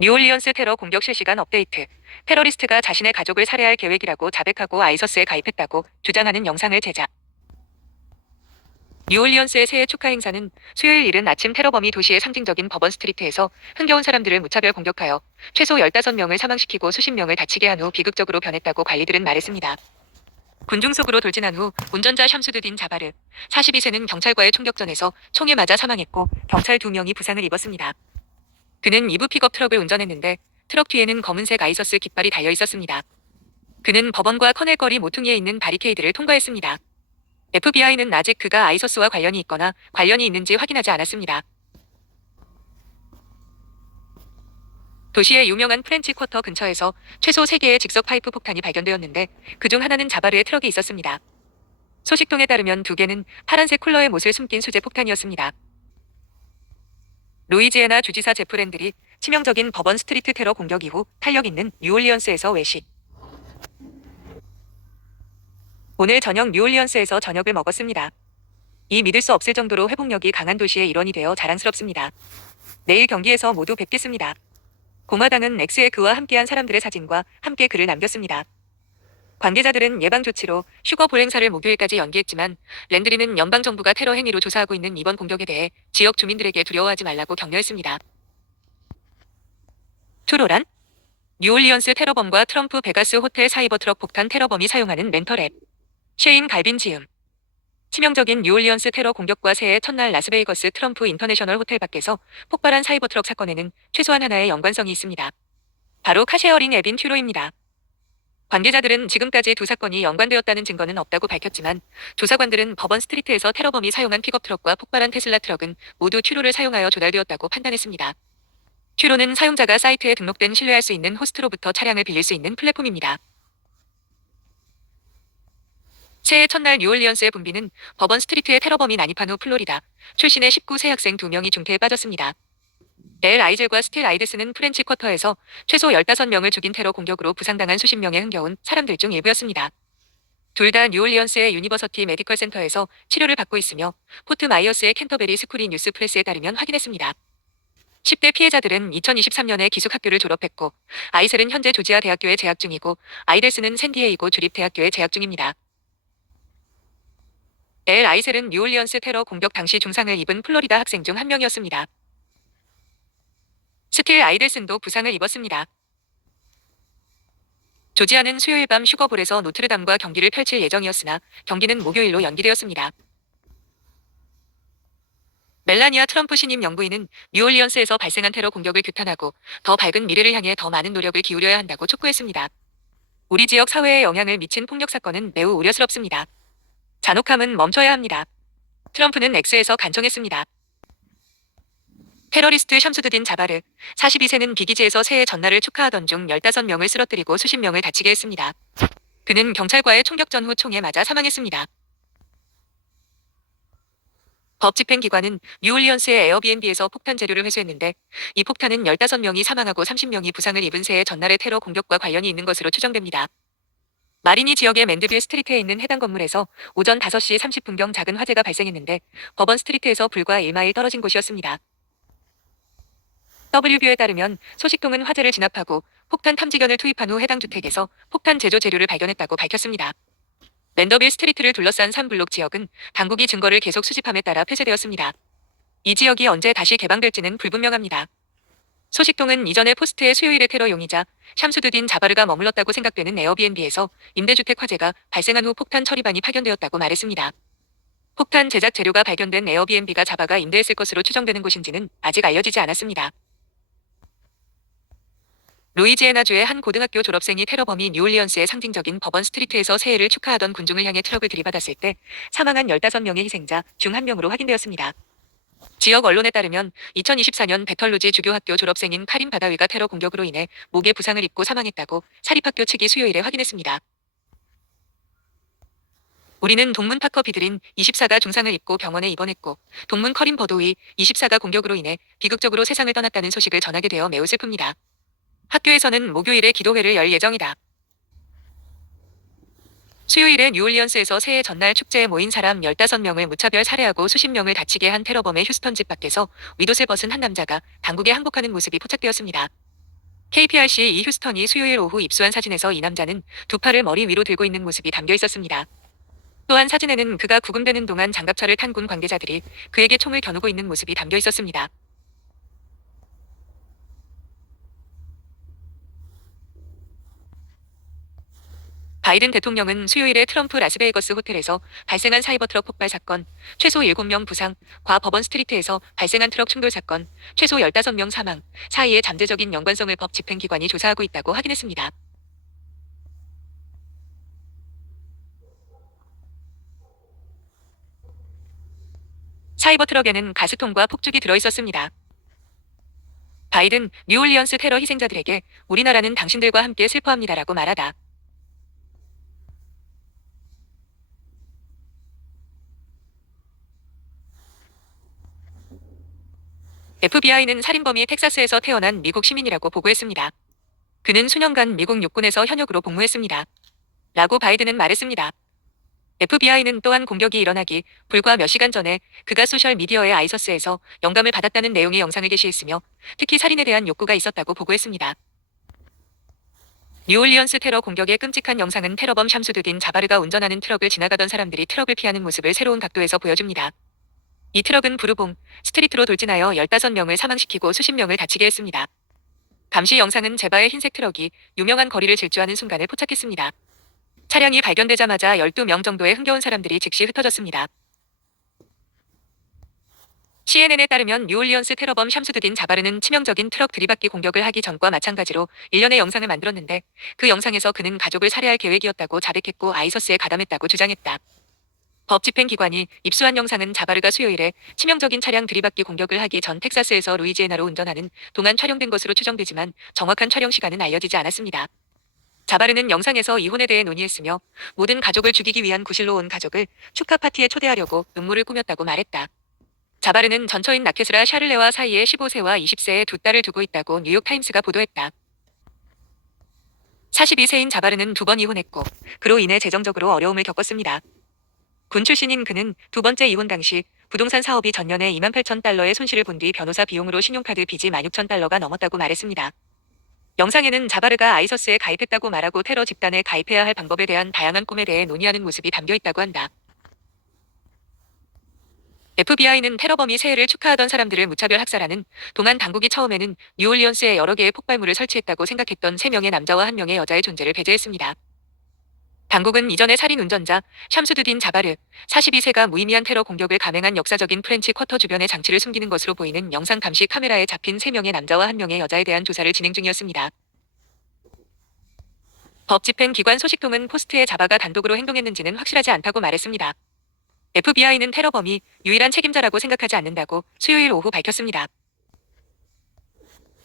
뉴올리언스 테러 공격 실시간 업데이트. 테러리스트가 자신의 가족을 살해할 계획이라고 자백하고 아이서스에 가입했다고 주장하는 영상을 제작. 뉴올리언스의 새해 축하 행사는 수요일 이른 아침 테러범이 도시의 상징적인 버번 스트리트에서 흥겨운 사람들을 무차별 공격하여 최소 15명을 사망시키고 수십 명을 다치게 한 후 비극적으로 변했다고 관리들은 말했습니다. 군중 속으로 돌진한 후 운전자 샴수드딘 자바르 42세는 경찰과의 총격전에서 총에 맞아 사망했고 경찰 2명이 부상을 입었습니다. 그는 이브 픽업 트럭을 운전했는데 트럭 뒤에는 검은색 아이서스 깃발이 달려 있었습니다. 그는 법원과 커넬거리 모퉁이에 있는 바리케이드를 통과했습니다. FBI는 아직 그가 아이서스와 관련이 있거나 관련이 있는지 확인하지 않았습니다. 도시의 유명한 프렌치 쿼터 근처에서 최소 3개의 즉석 파이프 폭탄이 발견되었는데 그중 하나는 자바르의 트럭에 있었습니다. 소식통에 따르면 2개는 파란색 쿨러에 못을 숨긴 수제 폭탄이었습니다. 루이지애나 주지사 제프 랜들이 치명적인 버번 스트리트 테러 공격 이후 탄력 있는 뉴올리언스에서 외식. 오늘 저녁 뉴올리언스에서 저녁을 먹었습니다. 이 믿을 수 없을 정도로 회복력이 강한 도시의 일원이 되어 자랑스럽습니다. 내일 경기에서 모두 뵙겠습니다. 공화당은 X에 그와 함께한 사람들의 사진과 함께 글을 남겼습니다. 관계자들은 예방 조치로 휴거 보행사를 목요일까지 연기했지만 랜드리는 연방정부가 테러 행위로 조사하고 있는 이번 공격에 대해 지역 주민들에게 두려워하지 말라고 격려했습니다. 투로란? 뉴올리언스 테러범과 트럼프 베가스 호텔 사이버트럭 폭탄 테러범이 사용하는 렌털 앱. 셰인 갈빈 지음. 치명적인 뉴올리언스 테러 공격과 새해 첫날 라스베이거스 트럼프 인터내셔널 호텔 밖에서 폭발한 사이버트럭 사건에는 최소한 하나의 연관성이 있습니다. 바로 카쉐어링 앱인 튜로입니다. 관계자들은 지금까지 2사건이 연관되었다는 증거는 없다고 밝혔지만 조사관들은 버번 스트리트에서 테러범이 사용한 픽업 트럭과 폭발한 테슬라 트럭은 모두 튜로를 사용하여 조달되었다고 판단했습니다. 튜로는 사용자가 사이트에 등록된 신뢰할 수 있는 호스트로부터 차량을 빌릴 수 있는 플랫폼입니다. 새해 첫날 뉴올리언스의 붐비는 버번 스트리트에 테러범이 난입한 후 플로리다 출신의 19세 학생 2명이 중태에 빠졌습니다. 엘 아이젤과 스틸 아이드스는 프렌치 쿼터에서 최소 15명을 죽인 테러 공격으로 부상당한 수십 명의 흥겨운 사람들 중 일부였습니다. 둘 다 뉴올리언스의 유니버서티 메디컬 센터에서 치료를 받고 있으며 포트 마이어스의 캔터베리 스쿨이 뉴스 프레스에 따르면 확인했습니다. 10대 피해자들은 2023년에 기숙학교를 졸업했고 아이셀은 현재 조지아 대학교에 재학 중이고 아이델스는 샌디에이고 주립대학교에 재학 중입니다. 엘 아이셀은 뉴올리언스 테러 공격 당시 중상을 입은 플로리다 학생 중 한 명이었습니다. 스틸 아이델슨도 부상을 입었습니다. 조지아는 수요일 밤 슈거볼에서 노트르담과 경기를 펼칠 예정이었으나 경기는 목요일로 연기되었습니다. 멜라니아 트럼프 신임 영부인은 뉴올리언스에서 발생한 테러 공격을 규탄하고 더 밝은 미래를 향해 더 많은 노력을 기울여야 한다고 촉구했습니다. 우리 지역 사회에 영향을 미친 폭력 사건은 매우 우려스럽습니다. 잔혹함은 멈춰야 합니다. 트럼프는 X에서 간청했습니다. 테러리스트 샴수드딘 자바르 42세는 비기지에서 새해 전날을 축하하던 중 15명을 쓰러뜨리고 수십 명을 다치게 했습니다. 그는 경찰과의 총격전 후 총에 맞아 사망했습니다. 법 집행기관은 뉴올리언스의 에어비앤비에서 폭탄 재료를 회수했는데 이 폭탄은 15명이 사망하고 30명이 부상을 입은 새해 전날의 테러 공격과 관련이 있는 것으로 추정됩니다. 마리니 지역의 맨드빌 스트리트에 있는 해당 건물에서 오전 5시 30분경 작은 화재가 발생했는데 버번 스트리트에서 불과 1마일 떨어진 곳이었습니다. WB에 따르면 소식통은 화재를 진압하고 폭탄 탐지견을 투입한 후 해당 주택에서 폭탄 제조 재료를 발견했다고 밝혔습니다. 맨더빌 스트리트를 둘러싼 3블록 지역은 당국이 증거를 계속 수집함에 따라 폐쇄되었습니다. 이 지역이 언제 다시 개방될지는 불분명합니다. 소식통은 이전에 포스트의 수요일의 테러 용의자 샴수드딘 자바르가 머물렀다고 생각되는 에어비앤비에서 임대주택 화재가 발생한 후 폭탄 처리반이 파견되었다고 말했습니다. 폭탄 제작 재료가 발견된 에어비앤비가 자바가 임대했을 것으로 추정되는 곳인지는 아직 알려지지 않았습니다. 루이지애나주의 한 고등학교 졸업생이 테러범이 뉴올리언스의 상징적인 버번 스트리트에서 새해를 축하하던 군중을 향해 트럭을 들이받았을 때 사망한 15명의 희생자 중 한 명으로 확인되었습니다. 지역 언론에 따르면 2024년 베털루지 주교학교 졸업생인 카림 바다위가 테러 공격으로 인해 목에 부상을 입고 사망했다고 사립학교 측이 수요일에 확인했습니다. 우리는 동문 파커 비드린 24가 중상을 입고 병원에 입원했고 동문 커린 버도위 24가 공격으로 인해 비극적으로 세상을 떠났다는 소식을 전하게 되어 매우 슬픕니다. 학교에서는 목요일에 기도회를 열 예정이다. 수요일에 뉴올리언스에서 새해 전날 축제에 모인 사람 15명을 무차별 살해하고 수십 명을 다치게 한 테러범의 휴스턴 집 밖에서 윗옷을 벗은 한 남자가 당국에 항복하는 모습이 포착되었습니다. KPRC 이 휴스턴이 수요일 오후 입수한 사진에서 이 남자는 두 팔을 머리 위로 들고 있는 모습이 담겨 있었습니다. 또한 사진에는 그가 구금되는 동안 장갑차를 탄 군 관계자들이 그에게 총을 겨누고 있는 모습이 담겨 있었습니다. 바이든 대통령은 수요일에 트럼프 라스베이거스 호텔에서 발생한 사이버 트럭 폭발 사건, 최소 7명 부상, 과 버번 스트리트에서 발생한 트럭 충돌 사건, 최소 15명 사망 사이의 잠재적인 연관성을 법 집행기관이 조사하고 있다고 확인했습니다. 사이버 트럭에는 가스통과 폭죽이 들어 있었습니다. 바이든, 뉴올리언스 테러 희생자들에게 우리나라는 당신들과 함께 슬퍼합니다라고 말하다. FBI는 살인범이 텍사스에서 태어난 미국 시민이라고 보고했습니다. 그는 수년간 미국 육군에서 현역으로 복무했습니다. 라고 바이든은 말했습니다. FBI는 또한 공격이 일어나기 불과 몇 시간 전에 그가 소셜미디어의 아이서스에서 영감을 받았다는 내용의 영상을 게시했으며 특히 살인에 대한 욕구가 있었다고 보고했습니다. 뉴올리언스 테러 공격의 끔찍한 영상은 테러범 샴수드딘 자바르가 운전하는 트럭을 지나가던 사람들이 트럭을 피하는 모습을 새로운 각도에서 보여줍니다. 이 트럭은 부르봉 스트리트로 돌진하여 15명을 사망시키고 수십 명을 다치게 했습니다. 감시 영상은 제바의 흰색 트럭이 유명한 거리를 질주하는 순간을 포착했습니다. 차량이 발견되자마자 12명 정도의 흥겨운 사람들이 즉시 흩어졌습니다. CNN에 따르면 뉴올리언스 테러범 샴수드딘 자바르는 치명적인 트럭 들이받기 공격을 하기 전과 마찬가지로 일련의 영상을 만들었는데 그 영상에서 그는 가족을 살해할 계획이었다고 자백했고 아이서스에 가담했다고 주장했다. 법 집행기관이 입수한 영상은 자바르가 수요일에 치명적인 차량 들이받기 공격을 하기 전 텍사스에서 루이지애나로 운전하는 동안 촬영된 것으로 추정되지만 정확한 촬영 시간은 알려지지 않았습니다. 자바르는 영상에서 이혼에 대해 논의했으며 모든 가족을 죽이기 위한 구실로 온 가족을 축하 파티에 초대하려고 음모를 꾸몄다고 말했다. 자바르는 전처인 나케스라 샤를레와 사이에 15세와 20세의 두 딸을 두고 있다고 뉴욕타임스가 보도했다. 42세인 자바르는 2번 이혼했고 그로 인해 재정적으로 어려움을 겪었습니다. 군 출신인 그는 두 번째 이혼 당시 부동산 사업이 전년에 28,000달러의 손실을 본 뒤 변호사 비용으로 신용카드 빚이 16,000달러가 넘었다고 말했습니다. 영상에는 자바르가 아이서스에 가입했다고 말하고 테러 집단에 가입해야 할 방법에 대한 다양한 꿈에 대해 논의하는 모습이 담겨 있다고 한다. FBI는 테러범이 새해를 축하하던 사람들을 무차별 학살하는 동안 당국이 처음에는 뉴올리언스에 여러 개의 폭발물을 설치했다고 생각했던 3명의 남자와 1명의 여자의 존재를 배제했습니다. 당국은 이전에 살인 운전자 샴수드딘 자바르 42세가 무의미한 테러 공격을 감행한 역사적인 프렌치 쿼터 주변의 장치를 숨기는 것으로 보이는 영상 감시 카메라에 잡힌 3명의 남자와 1명의 여자에 대한 조사를 진행 중이었습니다. 법 집행기관 소식통은 포스트에 자바가 단독으로 행동했는지는 확실하지 않다고 말했습니다. FBI는 테러범이 유일한 책임자라고 생각하지 않는다고 수요일 오후 밝혔습니다.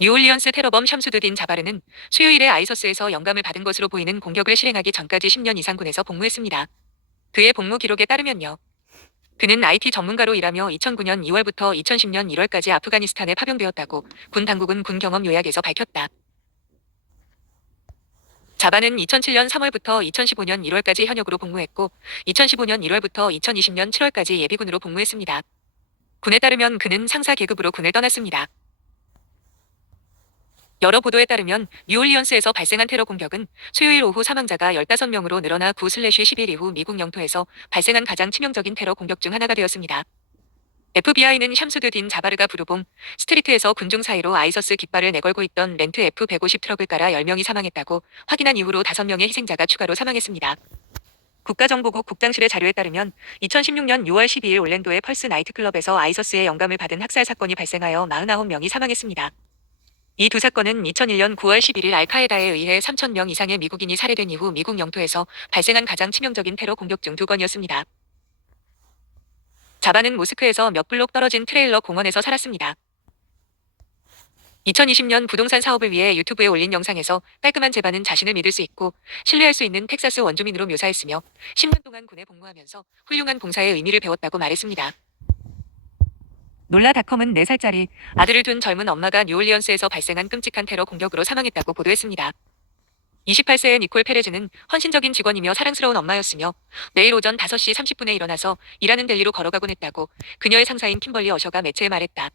뉴올리언스 테러범 샴수드딘 자바르는 수요일에 아이서스에서 영감을 받은 것으로 보이는 공격을 실행하기 전까지 10년 이상 군에서 복무했습니다. 그의 복무 기록에 따르면요. 그는 IT 전문가로 일하며 2009년 2월부터 2010년 1월까지 아프가니스탄에 파병되었다고 군 당국은 군 경험 요약에서 밝혔다. 자바는 2007년 3월부터 2015년 1월까지 현역으로 복무했고 2015년 1월부터 2020년 7월까지 예비군으로 복무했습니다. 군에 따르면 그는 상사 계급으로 군을 떠났습니다. 여러 보도에 따르면 뉴올리언스에서 발생한 테러 공격은 수요일 오후 사망자가 15명으로 늘어나 9/10일 이후 미국 영토에서 발생한 가장 치명적인 테러 공격 중 하나가 되었습니다. FBI는 샴수드딘 자바르가 부르봉 스트리트에서 군중 사이로 아이서스 깃발을 내걸고 있던 렌트 F-150 트럭을 깔아 10명이 사망했다고 확인한 이후로 5명의 희생자가 추가로 사망했습니다. 국가정보국 국장실의 자료에 따르면 2016년 6월 12일 올랜도의 펄스 나이트클럽에서 아이서스의 영감을 받은 학살 사건이 발생하여 49명이 사망했습니다. 이 두 사건은 2001년 9월 11일 알카에다에 의해 3,000명 이상의 미국인이 살해된 이후 미국 영토에서 발생한 가장 치명적인 테러 공격 중 두 건이었습니다. 자바는 모스크에서 몇 블록 떨어진 트레일러 공원에서 살았습니다. 2020년 부동산 사업을 위해 유튜브에 올린 영상에서 깔끔한 제바는 자신을 믿을 수 있고 신뢰할 수 있는 텍사스 원주민으로 묘사했으며 10년 동안 군에 복무하면서 훌륭한 봉사의 의미를 배웠다고 말했습니다. 놀라닷컴은 4살짜리 아들을 둔 젊은 엄마가 뉴올리언스에서 발생한 끔찍한 테러 공격으로 사망했다고 보도했습니다. 28세의 니콜 페레즈는 헌신적인 직원이며 사랑스러운 엄마였으며 내일 오전 5시 30분에 일어나서 일하는 델리로 걸어가곤 했다고 그녀의 상사인 킴벌리 어셔가 매체에 말했다.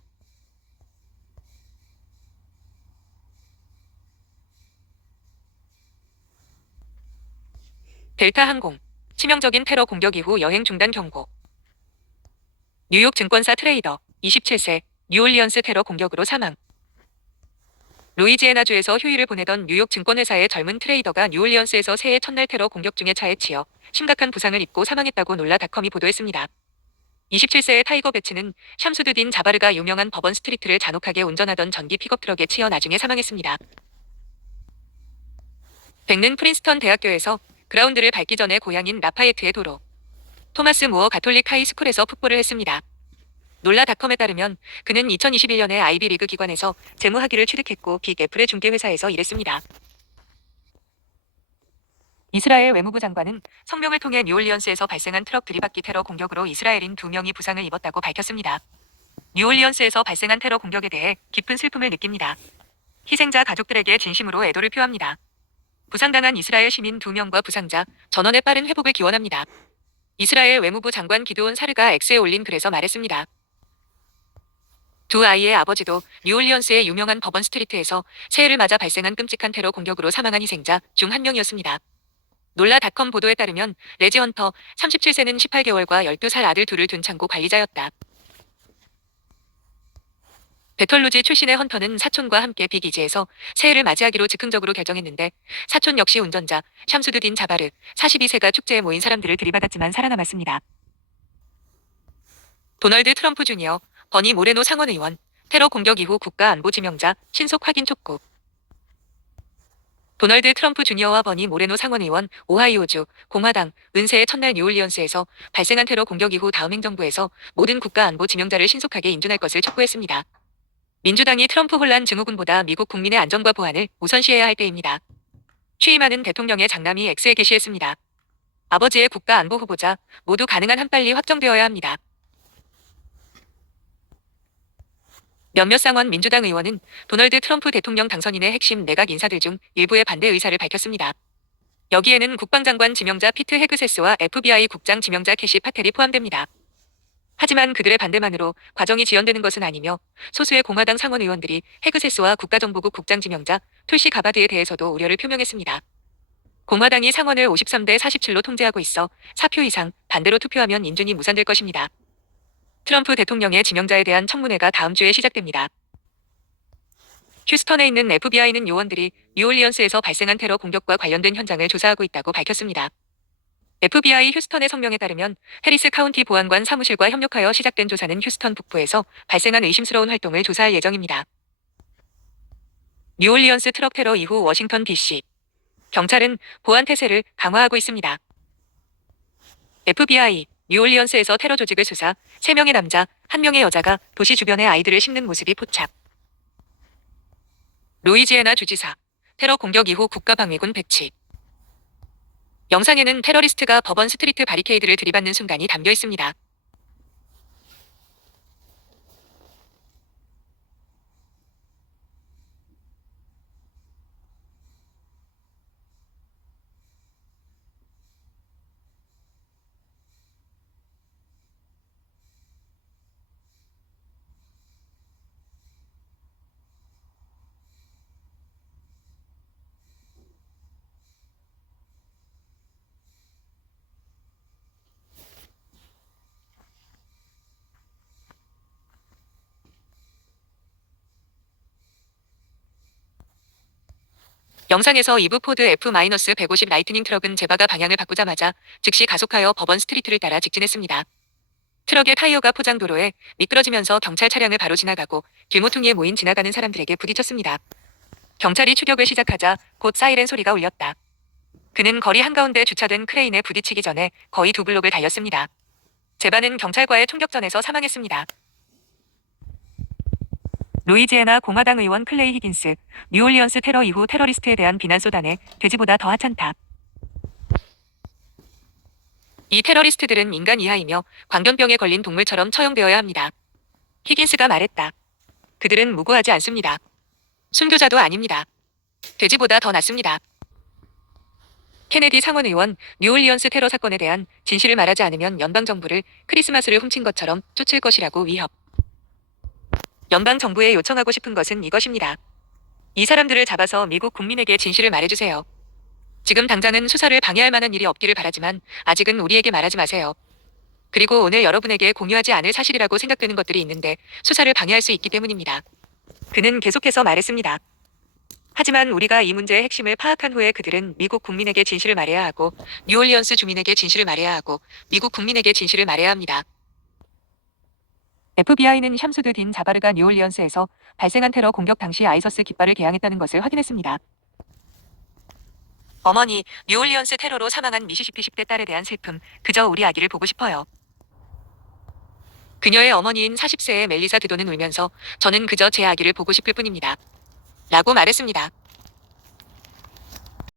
델타 항공, 치명적인 테러 공격 이후 여행 중단 경고. 뉴욕 증권사 트레이더, 27세, 뉴올리언스 테러 공격으로 사망. 루이지애나주에서 휴일을 보내던 뉴욕 증권회사의 젊은 트레이더가 뉴올리언스에서 새해 첫날 테러 공격 중에 차에 치여 심각한 부상을 입고 사망했다고 놀라닷컴이 보도했습니다. 27세의 타이거 베츠는 샴수드딘 자바르가 유명한 버번 스트리트를 잔혹하게 운전하던 전기 픽업 트럭에 치여 나중에 사망했습니다. 벡는 프린스턴 대학교에서 그라운드를 밟기 전에 고향인 라파예트의 도로 토마스 무어 가톨릭 하이스쿨에서 풋볼을 했습니다. 놀라닷컴에 따르면 그는 2021년에 아이비리그 기관에서 재무학위를 취득했고 빅 애플의 중개회사에서 일했습니다. 이스라엘 외무부 장관은 성명을 통해 뉴올리언스에서 발생한 트럭 들이받기 테러 공격으로 이스라엘인 2명이 부상을 입었다고 밝혔습니다. 뉴올리언스에서 발생한 테러 공격에 대해 깊은 슬픔을 느낍니다. 희생자 가족들에게 진심으로 애도를 표합니다. 부상당한 이스라엘 시민 2명과 부상자, 전원의 빠른 회복을 기원합니다. 이스라엘 외무부 장관 기드온 사르가 X에 올린 글에서 말했습니다. 두 아이의 아버지도 뉴올리언스의 유명한 버번 스트리트에서 새해를 맞아 발생한 끔찍한 테러 공격으로 사망한 희생자 중 한 명이었습니다. 놀라닷컴 보도에 따르면 레지 헌터 37세는 18개월과 12살 아들 둘을 둔 창고 관리자였다. 베털루지 출신의 헌터는 사촌과 함께 빅이지에서 새해를 맞이하기로 즉흥적으로 결정했는데 사촌 역시 운전자 샴수드딘 자바르 42세가 축제에 모인 사람들을 들이받았지만 살아남았습니다. 도널드 트럼프 주니어, 버니 모레노 상원의원, 테러 공격 이후 국가안보지명자 신속 확인 촉구. 도널드 트럼프 주니어와 버니 모레노 상원의원, 오하이오주 공화당 은새의 첫날 뉴올리언스에서 발생한 테러 공격 이후 다음 행정부에서 모든 국가안보지명자를 신속하게 인준할 것을 촉구했습니다. 민주당이 트럼프 혼란 증후군보다 미국 국민의 안전과 보안을 우선시해야 할 때입니다. 취임하는 대통령의 장남이 X에 게시했습니다. 아버지의 국가안보 후보자 모두 가능한 한 빨리 확정되어야 합니다. 몇몇 상원 민주당 의원은 도널드 트럼프 대통령 당선인의 핵심 내각 인사들 중 일부의 반대 의사를 밝혔습니다. 여기에는 국방장관 지명자 피트 헤그세스와 FBI 국장 지명자 캐시 파텔이 포함됩니다. 하지만 그들의 반대만으로 과정이 지연되는 것은 아니며 소수의 공화당 상원 의원들이 헤그세스와 국가정보국 국장 지명자 툴시 가바드에 대해서도 우려를 표명했습니다. 공화당이 상원을 53대 47로 통제하고 있어 4표 이상 반대로 투표하면 인준이 무산될 것입니다. 트럼프 대통령의 지명자에 대한 청문회가 다음 주에 시작됩니다. 휴스턴에 있는 FBI는 요원들이 뉴올리언스에서 발생한 테러 공격과 관련된 현장을 조사하고 있다고 밝혔습니다. FBI 휴스턴의 성명에 따르면 해리스 카운티 보안관 사무실과 협력하여 시작된 조사는 휴스턴 북부에서 발생한 의심스러운 활동을 조사할 예정입니다. 뉴올리언스 트럭 테러 이후 워싱턴 DC 경찰은 보안 태세를 강화하고 있습니다. FBI 뉴올리언스에서 테러 조직을 수사, 3명의 남자, 1명의 여자가 도시 주변에 아이들을 싣는 모습이 포착. 루이지애나 주지사, 테러 공격 이후 국가방위군 배치. 영상에는 테러리스트가 버번 스트리트 바리케이드를 들이받는 순간이 담겨 있습니다. 영상에서 이브 포드 F-150 라이트닝 트럭은 제바가 방향을 바꾸자마자 즉시 가속하여 버번 스트리트를 따라 직진했습니다. 트럭의 타이어가 포장도로에 미끄러지면서 경찰 차량을 바로 지나가고 길모퉁이에 모인 지나가는 사람들에게 부딪혔습니다. 경찰이 추격을 시작하자 곧 사이렌 소리가 울렸다. 그는 거리 한가운데 주차된 크레인에 부딪히기 전에 거의 2블록을 달렸습니다. 제바는 경찰과의 총격전에서 사망했습니다. 루이지애나 공화당 의원 클레이 히긴스, 뉴올리언스 테러 이후 테러리스트에 대한 비난 쏟아내 돼지보다 더 하찮다. 이 테러리스트들은 인간 이하이며 광견병에 걸린 동물처럼 처형되어야 합니다. 히긴스가 말했다. 그들은 무고하지 않습니다. 순교자도 아닙니다. 돼지보다 더 낫습니다. 케네디 상원 의원, 뉴올리언스 테러 사건에 대한 진실을 말하지 않으면 연방정부를 크리스마스를 훔친 것처럼 쫓을 것이라고 위협. 연방정부에 요청하고 싶은 것은 이것입니다. 이 사람들을 잡아서 미국 국민에게 진실을 말해주세요. 지금 당장은 수사를 방해할 만한 일이 없기를 바라지만 아직은 우리에게 말하지 마세요. 그리고 오늘 여러분에게 공유하지 않을 사실이라고 생각되는 것들이 있는데 수사를 방해할 수 있기 때문입니다. 그는 계속해서 말했습니다. 하지만 우리가 이 문제의 핵심을 파악한 후에 그들은 미국 국민에게 진실을 말해야 하고 뉴올리언스 주민에게 진실을 말해야 하고 미국 국민에게 진실을 말해야 합니다. FBI는 샴수드 딘 자바르가 뉴올리언스에서 발생한 테러 공격 당시 아이서스 깃발을 개항했다는 것을 확인했습니다. 어머니, 뉴올리언스 테러로 사망한 미시시피 10대 딸에 대한 슬픔, 그저 우리 아기를 보고 싶어요. 그녀의 어머니인 40세의 멜리사 드도는 울면서 저는 그저 제 아기를 보고 싶을 뿐입니다. 라고 말했습니다.